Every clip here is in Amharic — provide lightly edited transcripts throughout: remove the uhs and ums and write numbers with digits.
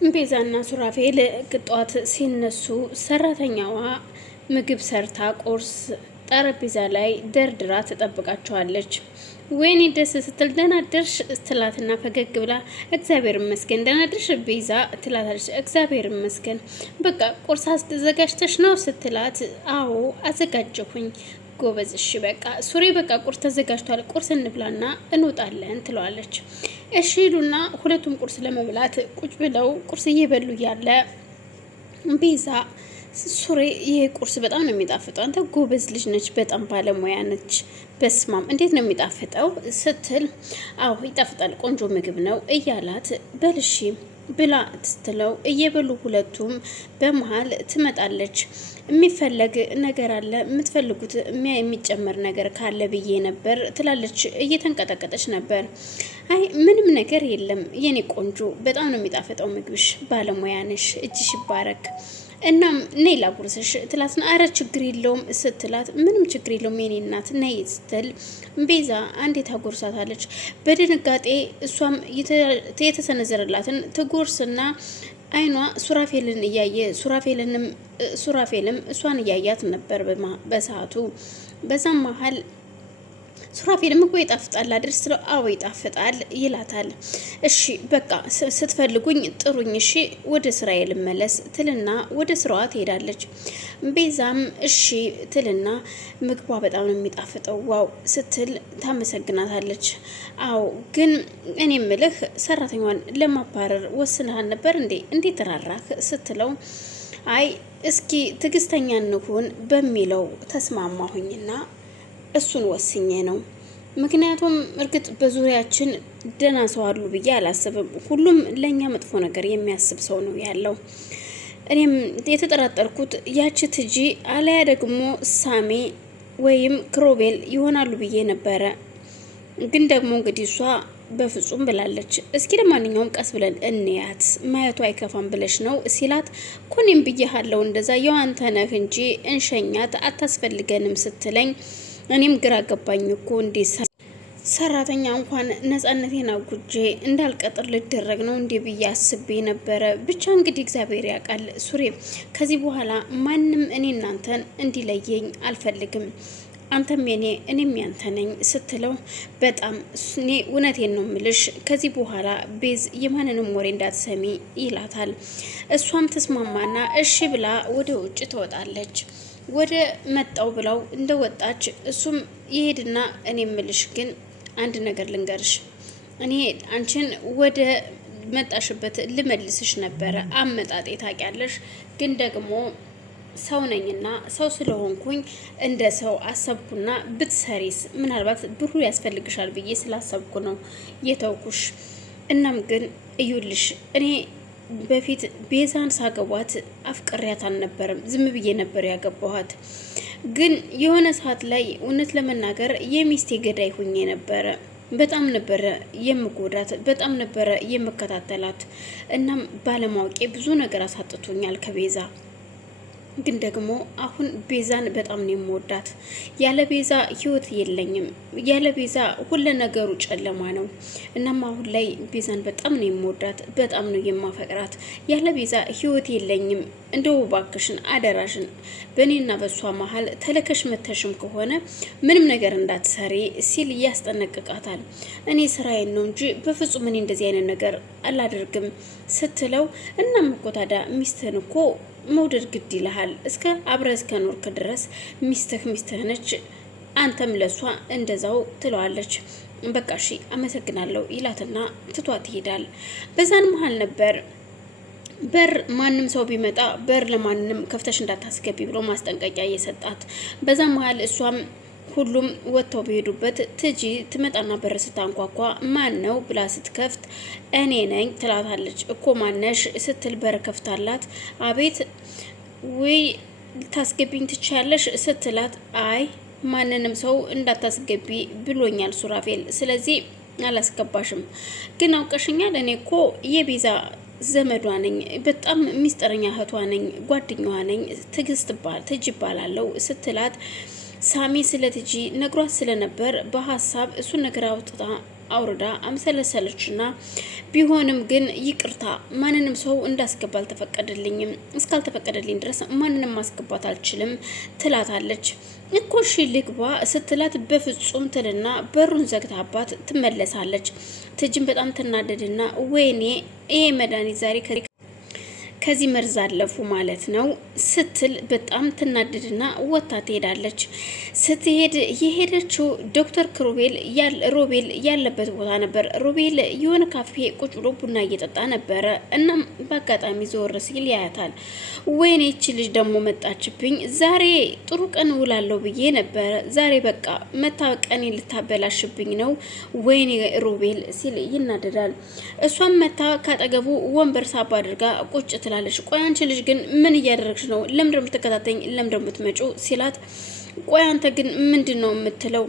ቤዛና ሱራፌል ግጧት ሲነሱ ሰራተኛዋ ምግብ ሰርታ ቁርስ ጠረጴዛ ላይ ደርድራ ትጠብቃቸዋለች። ወይኔ ደስ ስትል ደህና አደርሽ ትላትና ፈገግ ብላ እግዚአብሔር ይመስገን ደህና አደርሽ ቤዛ ትላታለች። እግዚአብሔር ይመስገን በቃ ቁርስ አዘጋጅተሽ ነው ስትላት አዎ አዘጋጀሁኝ። ጎበዝ እሺ በቃ ሱሬ በቃ ቁርስ ተዘጋጅቷል ቁርስ እንብላና እንወጣለን ትለዋለች። እሺ ሄዱና ሁለቱም ቁርስ ለመብላት ቁጭ ብለው ቁርስ እየበሉ ያለ ቤዛ ሱሬ ይሄ ቁርስ በጣም ነው የሚጣፍጠው፣ አንተ ጎበዝ ልጅ ነች፣ በጣም ባለሙያ ነች፣ በስማም እንዴት ነው የሚጣፍጠው ስትል አዎ ይጣፍጣል ቆንጆ ምግብ ነው እያላት በልሺ ብላ ስትለው እየበሉ ሁለቱም በመሃል ትመጣለች። የሚፈለግ ነገር አለ የምትፈልጉት የሚጨመር ነገር ካለ ብዬ ነበር ትላለች። እየተንቀጠቀጠች ነበር። አይ ምንም ነገር የለም የኔ ቆንጆ በጣም ነው የሚጣፍጠው ምግብሽ፣ ባለሙያ ነሽ፣ እጅሽ ይባረክ። እናም ነይ ላጉርስሽ ትላትና አረ ችግር የለውም ስትላት ምንም ችግር የለውም የኔ እናት ነይ ስትል ቤዛ አንዴ ታጎርሳታለች። በድንጋጤ እሷም የተሰነዘረላትን ትጎርስና አይኗ ሱራፌልን እያየ ሱራፌልም እሷን እያያት ነበር በሰዓቱ። በዛም መሀል ሱራፌልም እኮ ይጣፍጣል አይደል ስለው አዎ ይጣፍጣል ይላታል። እሺ በቃ ስትፈልጉኝ ጥሩኝ እሺ ወደ ስራዬ ልመለስ ትልና ወደ ስራዋ ትሄዳለች። ቤዛም እሺ ትልና ምግቧ በጣም ነው የሚጣፍጠው ዋው ስትል ታመሰግናታለች። አዎ ግን እኔ ምልህ ሰራተኛዋን ለማባረር ወስነሃል ነበር እንዴ እንዴት ተራራህ ስትለው አይ እስኪ ትዕግስተኛ እንሁን በሚለው ተስማማሁኝና እሱን ወስኜ ነው። ምክንያቱም እርግጥ በዙሪያችን ደህና ሰው አሉ ብዬ አላስብም። ሁሉም ለኛ መጥፎ ነገር የሚያስብ ሰው ነው ያለው። እኔም የተጠራጠርኩት ያቺ ትጂ አለያ ደግሞ ሳሜ ወይም ክሮቤል ይሆናሉ ብዬ ነበረ። ግን ደግሞ እንግዲህ እሷ በፍጹም ብላለች። እስኪ ለማንኛውም ቀስ ብለን እንያት ማየቱ አይከፋም ብለሽ ነው ሲላት ኮኔም ብዬሃለው እንደዛ ያው አንተ ነህ እንጂ እንሸኛት አታስፈልገንም ስትለኝ እኔም ግራ ገባኝ እኮ እንዴ ሰራተኛ እንኳን ነጻነቴን አጉጄ እንዳልቀጥር ልደረግ ነው እንዴ ብዬ አስቤ ነበረ። ብቻ እንግዲህ እግዚአብሔር ያውቃል ሱሬ፣ ከዚህ በኋላ ማንም እኔ እናንተን እንዲለየኝ አልፈልግም። አንተም የኔ እኔም ያንተ ነኝ ስትለው በጣም እኔ እውነቴን ነው ምልሽ ከዚህ በኋላ ቤዝ የማንንም ወሬ እንዳትሰሚ ይላታል። እሷም ተስማማና እሺ ብላ ወደ ውጭ ትወጣለች። ወደ መጣው ብለው እንደወጣች እሱም ይሄድና እኔ ምልሽ ግን አንድ ነገር ልንገርሽ፣ እኔ አንቺን ወደ መጣሽበት ልመልስሽ ነበረ አመጣጤ ታውቂያለሽ፣ ግን ደግሞ ሰው ነኝና ሰው ስለሆንኩኝ እንደ ሰው አሰብኩና ብትሰሪስ ምናልባት ብሩ ያስፈልግሻል ብዬ ስላሰብኩ ነው የተውኩሽ። እናም ግን እዩልሽ እኔ በፊት ቤዛን ሳገቧት አፍቅሪያት አልነበረም፣ ዝም ብዬ ነበር ያገባኋት። ግን የሆነ ሰዓት ላይ እውነት ለመናገር የሚስቴ ገዳይ ሁኜ ነበረ። በጣም ነበረ የምጎዳት፣ በጣም ነበረ የምከታተላት። እናም ባለማወቄ ብዙ ነገር አሳጥቶኛል ከቤዛ። ግን ደግሞ አሁን ቤዛን በጣም ነው የምወዳት። ያለ ቤዛ ህይወት የለኝም። ያለ ቤዛ ሁሉ ነገሩ ጨለማ ነው። እናም አሁን ላይ ቤዛን በጣም ነው የምወዳት፣ በጣም ነው የማፈቅራት። ያለ ቤዛ ህይወት የለኝም። እንደው ባክሽን አደራሽን በእኔና በሷ መሀል ተለከሽ መተሽም ከሆነ ምንም ነገር እንዳትሰሪ ሲል ያስጠነቅቃታል። እኔ ስራዬን ነው እንጂ በፍጹም እኔ እንደዚህ አይነት ነገር አላደርግም ስትለው እናም እኮ ታዲያ ሚስትህን እኮ መውደድ ግድ ይልሃል። እስከ አብረህ እስከ ኖርክ ድረስ ሚስትህ ነች፣ አንተም ለሷ እንደዛው ትለዋለች። በቃ እሺ አመሰግናለሁ ይላትና ትቷት ይሄዳል። በዛን መሀል ነበር በር ማንም ሰው ቢመጣ በር ለማንም ከፍተሽ እንዳታስገቢ ብሎ ማስጠንቀቂያ እየሰጣት። በዛ መሀል እሷም ሁሉም ወጥተው በሄዱበት ትጂ ትመጣና በር ስታንኳኳ ማን ነው ብላ ስትከፍት እኔ ነኝ ትላታለች። እኮ ማነሽ ስትል በር ከፍታላት አቤት ወይ ታስገቢኝ ትችያለሽ ስትላት አይ ማንንም ሰው እንዳታስገቢ ብሎኛል ሱራፌል፣ ስለዚህ አላስገባሽም። ግን አውቀሽኛል፣ እኔ እኮ የቤዛ ዘመዷ ነኝ፣ በጣም ሚስጥረኛ እህቷ ነኝ፣ ጓደኛዋ ነኝ፣ ትጅ ይባላለው ስትላት ሳሚ ስለ ትጂ ነግሯት ስለነበር በሀሳብ እሱን ነገር አውጥታ አውርዳ አምሰለሰለችና ቢሆንም ግን ይቅርታ ማንንም ሰው እንዳስገባ አልተፈቀደልኝም፣ እስካልተፈቀደልኝ ድረስ ማንንም ማስገባት አልችልም ትላታለች። እኮ እሺ ልግባ ስትላት በፍጹም ትልና በሩን ዘግታባት ትመለሳለች። ትጅን በጣም ትናደድና ወይኔ ይሄ መድኃኒት ዛሬ ከዚህ መርዝ አለፉ ማለት ነው ስትል በጣም ትናደድና ወታ ትሄዳለች። ስትሄድ የሄደችው ዶክተር ሮቤል ያለበት ቦታ ነበር። ሮቤል የሆነ ካፌ ቁጭ ብሎ ቡና እየጠጣ ነበረ። እናም በአጋጣሚ ዞር ሲል ያያታል። ወይኔ ይቺ ልጅ ደግሞ መጣችብኝ፣ ዛሬ ጥሩ ቀን ውላለሁ ብዬ ነበረ፣ ዛሬ በቃ መታቀኔ ልታበላሽብኝ ነው፣ ወይኔ ሮቤል ሲል ይናደዳል። እሷም መታ ካጠገቡ ወንበር ሳባ አድርጋ ቁጭ ትላለች። ቆይ አንቺ ልጅ ግን ምን እያደረግሽ ነው? ለምንድን ነው የምትከታተኝ? ለምንድን ነው የምትመጪው? ሲላት ቆይ አንተ ግን ምንድን ነው የምትለው?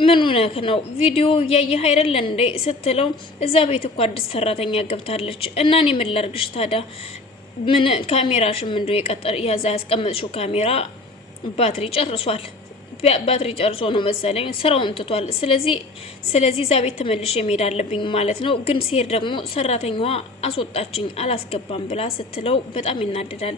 ምን ሆነህ ነው? ቪዲዮ እያየህ አይደለ እንዴ ስትለው እዛ ቤት እኮ አዲስ ሰራተኛ ገብታለች እና እኔ ምን ላድርግሽ ታዲያ? ምን ካሜራሽም እንደው ያዛ ያስቀመጥሽው ካሜራ ባትሪ ጨርሷል። ባትሪ ጨርሶ ነው መሰለኝ ስራውን ትቷል። ስለዚህ እዛ ቤት ተመልሼ መሄድ አለብኝ ማለት ነው። ግን ሲሄድ ደግሞ ሰራተኛዋ አስወጣችኝ አላስገባም ብላ ስትለው በጣም ይናደዳል።